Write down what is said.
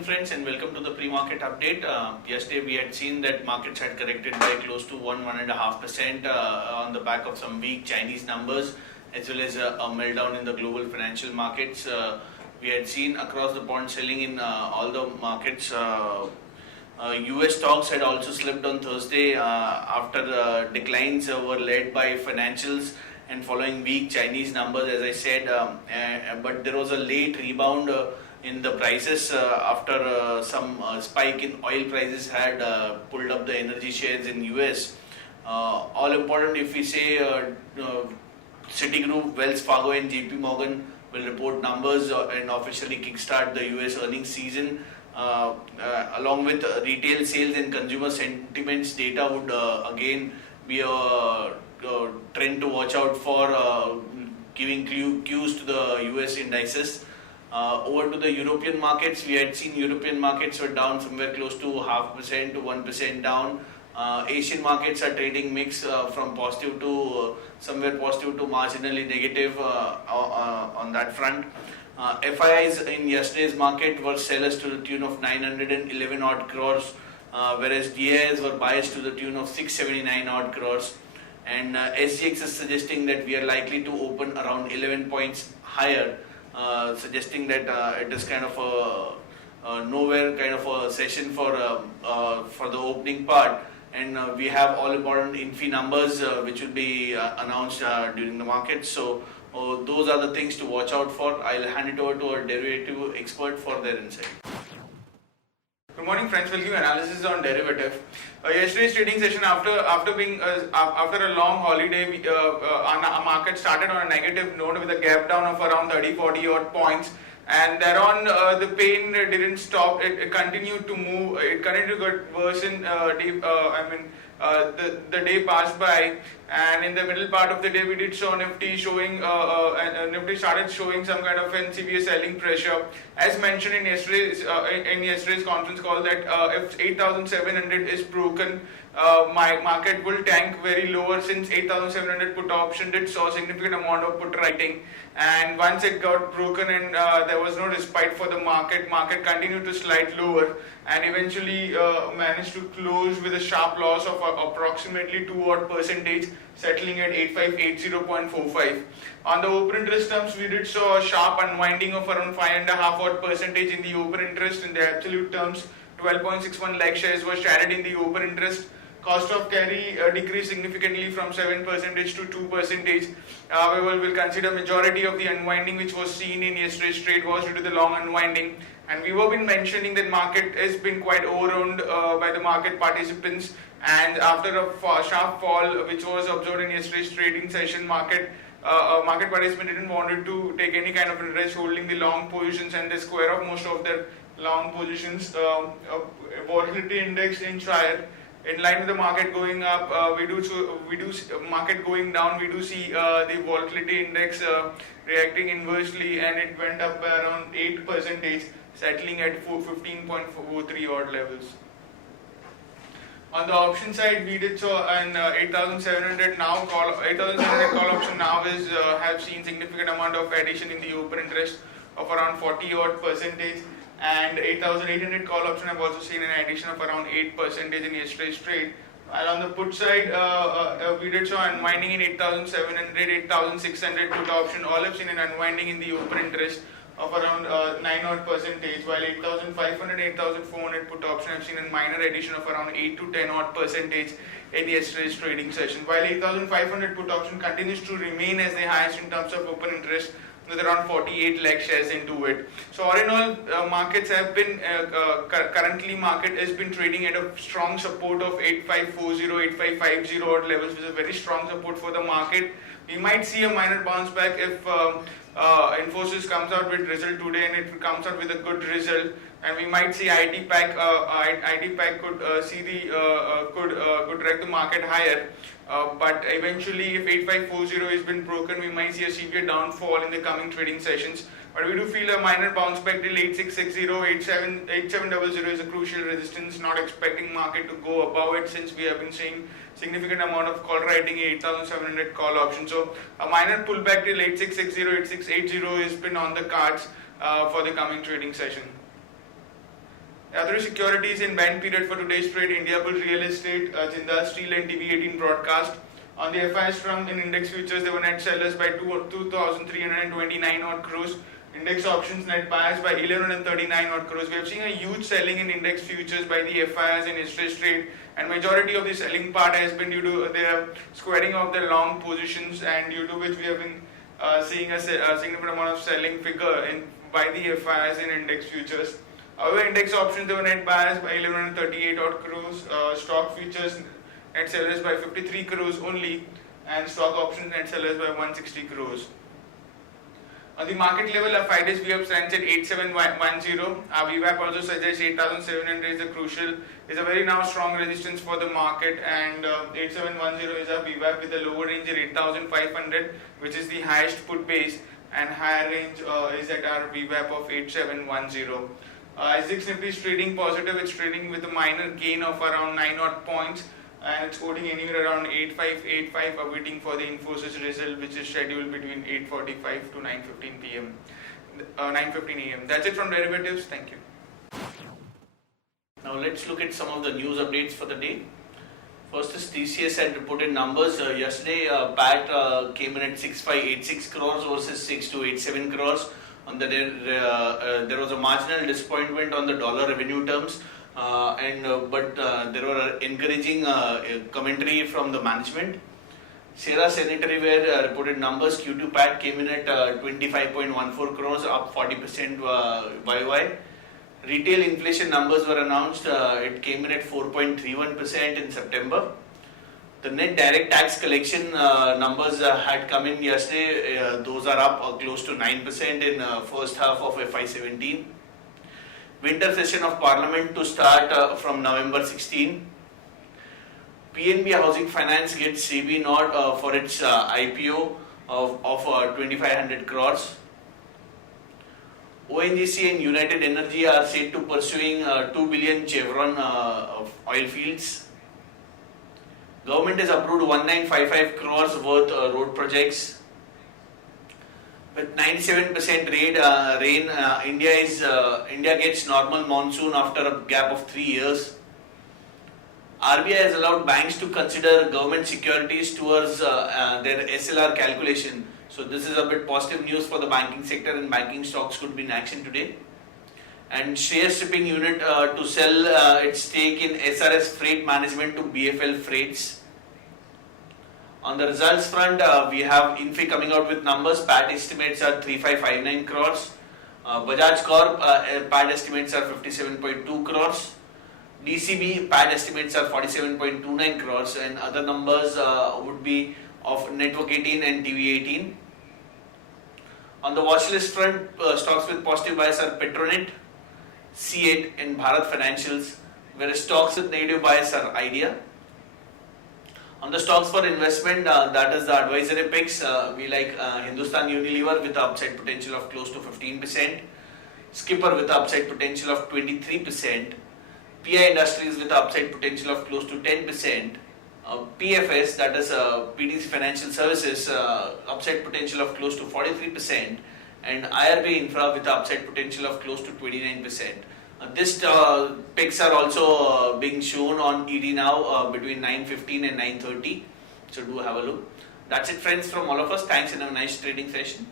morning friends and welcome to the pre-market update. Yesterday we had seen that markets had corrected by close to 1.5% on the back of some weak Chinese numbers as well as a meltdown in the global financial markets. We had seen across the board selling in all the markets. US stocks had also slipped on Thursday after the declines were led by financials and following weak Chinese numbers, as I said, but there was a late rebound in the prices after some spike in oil prices had pulled up the energy shares in US. All important, if we say Citigroup, Wells Fargo and JP Morgan will report numbers and officially kickstart the US earnings season. Along with retail sales and consumer sentiments data would again be a trend to watch out for, giving cues to the US indices. Over to the European markets, we had seen European markets were down somewhere close to 0.5% to 1% down. Asian markets are trading mix from positive to somewhere positive to marginally negative on that front. FIIs in yesterday's market were sellers to the tune of 911 odd crores, whereas DIIs were buyers to the tune of 679 odd crores. And SGX is suggesting that we are likely to open around 11 points higher, suggesting that it is kind of a nowhere kind of a session for the opening part. And we have all important info numbers which will be announced during the market. So those are the things to watch out for. I'll hand it over to our derivative expert for their insight. Good morning, friends. We'll give analysis on derivative. Yesterday's trading session, after a long holiday, our market started on a negative note with a gap down of around 30-40 odd points. And thereon, the pain didn't stop. It continued to move. It continued to get worse in the day passed by, and in the middle part of the day we did show Nifty showing Nifty started showing some kind of severe selling pressure. As mentioned in yesterday's conference call, that if 8,700 is broken, my market will tank very lower, since 8,700 put option did saw significant amount of put writing, and once it got broken and there was no respite for the market continued to slide lower and eventually managed to close with a sharp loss of approximately 2 odd percentage, settling at 8580.45. On the open interest terms, we did saw a sharp unwinding of around 5.5 odd percentage in the open interest. In the absolute terms, 12.61 lakh shares were traded in the open interest. Cost of carry decreased significantly from 7% to 2%. However, we'll consider majority of the unwinding which was seen in yesterday's trade was due to the long unwinding. And we have been mentioning that market has been quite overowned by the market participants. And after a sharp fall which was observed in yesterday's trading session, market participant didn't want to take any kind of risk holding the long positions, and they square off most of their long positions. Volatility index in share. In line with the market going up, we do market going down. We do see the volatility index reacting inversely, and it went up by around 8%, settling at 15.43 odd levels. On the option side, we did saw an 8,700 call option now have seen significant amount of addition in the open interest of around 40 odd percentage. And 8,800 call option have also seen an addition of around 8% in yesterday's trade. While on the put side, we did show unwinding in 8,700, 8,600 put option. All have seen an unwinding in the open interest of around 9 odd percentage, while 8,500, 8,400 put option have seen a minor addition of around 8 to 10 odd percentage in yesterday's trading session. While 8,500 put option continues to remain as the highest in terms of open interest, with around 48 lakh shares into it. So all in all, markets have been currently market has been trading at a strong support of 8540, 8550 odd levels, which is a very strong support for the market. We might see a minor bounce back if Infosys comes out with result today and it comes out with a good result, and we might see IT Pack could see the could drag the market higher. But eventually, if 8540 has been broken, we might see a severe downfall in the coming trading sessions. But we do feel a minor bounce back till 8660, 8700 is a crucial resistance. Not expecting market to go above it, since we have been seeing significant amount of call writing, 8,700 call options. So a minor pullback till 8660, 8680 has been on the cards for the coming trading session. Other securities in band period for today's trade: India Bull Real Estate, Jindal Steel and TV18 Broadcast. On the FIs front, in index futures, they were net sellers by 2,329 odd crores. Index options net buyers by 1,139 odd crores. We have seen a huge selling in index futures by the FIs in yesterday's trade, and majority of the selling part has been due to their squaring of their long positions, and due to which we have been seeing a significant amount of selling figure by the FIs in index futures. However, index options, they were net buyers by 1,138 odd crores. Stock futures net sellers by 53 crores only, and stock options net sellers by 160 crores. On the market level, our 5 days VWAP stands at 8710. Our VWAP also suggests 8700 is is a very now strong resistance for the market, and 8710 is our VWAP with the lower range at 8500, which is the highest put base, and higher range is at our VWAP of 8710. ISIX Nifty is trading positive. It's trading with a minor gain of around 9 odd points, and it's quoting anywhere around 8585, awaiting for the Infosys result, which is scheduled between 8:45 to 9:15 p.m. 9:15 a.m. That's it from derivatives. Thank you. Now let's look at some of the news updates for the day. First is TCS had reported numbers yesterday. PAT came in at 6586 crores versus 6287 crores. On the there was a marginal disappointment on the dollar revenue terms. But there were encouraging commentary from the management. Sera Sanitaryware reported numbers. Q2 PAT came in at 25.14 crores, up 40% YY. Retail inflation numbers were announced. It came in at 4.31% in September. The net direct tax collection numbers had come in yesterday. Those are up close to 9% in first half of FY17. Winter session of Parliament to start from November 16. PNB Housing Finance gets CB nod for its IPO of 2500 crores. ONGC and United Energy are said to pursuing 2 billion Chevron of oil fields. Government has approved 1955 crores worth road projects. With 97% rain, India gets normal monsoon after a gap of 3 years. RBI has allowed banks to consider government securities towards their SLR calculation. So this is a bit positive news for the banking sector, and banking stocks could be in action today. And Shreyas Shipping Unit to sell its stake in SRS Freight Management to BFL Freights. On the results front, we have Infi coming out with numbers. PAT estimates are 3559 crores. Bajaj Corp PAT estimates are 57.2 crores. DCB PAT estimates are 47.29 crores, and other numbers would be of Network 18 and TV 18. On the watch list front, stocks with positive bias are Petronet, C8 and Bharat Financials, whereas stocks with negative bias are Idea. On the stocks for investment, that is the advisory picks, we like Hindustan Unilever with the upside potential of close to 15%, Skipper with the upside potential of 23%, PI Industries with the upside potential of close to 10%, PFS, that is PTC Financial Services, upside potential of close to 43%, and IRB Infra with the upside potential of close to 29%. These picks are also being shown on ED Now between 9:15 and 9:30, so do have a look. That's it, friends, from all of us. Thanks and have a nice trading session.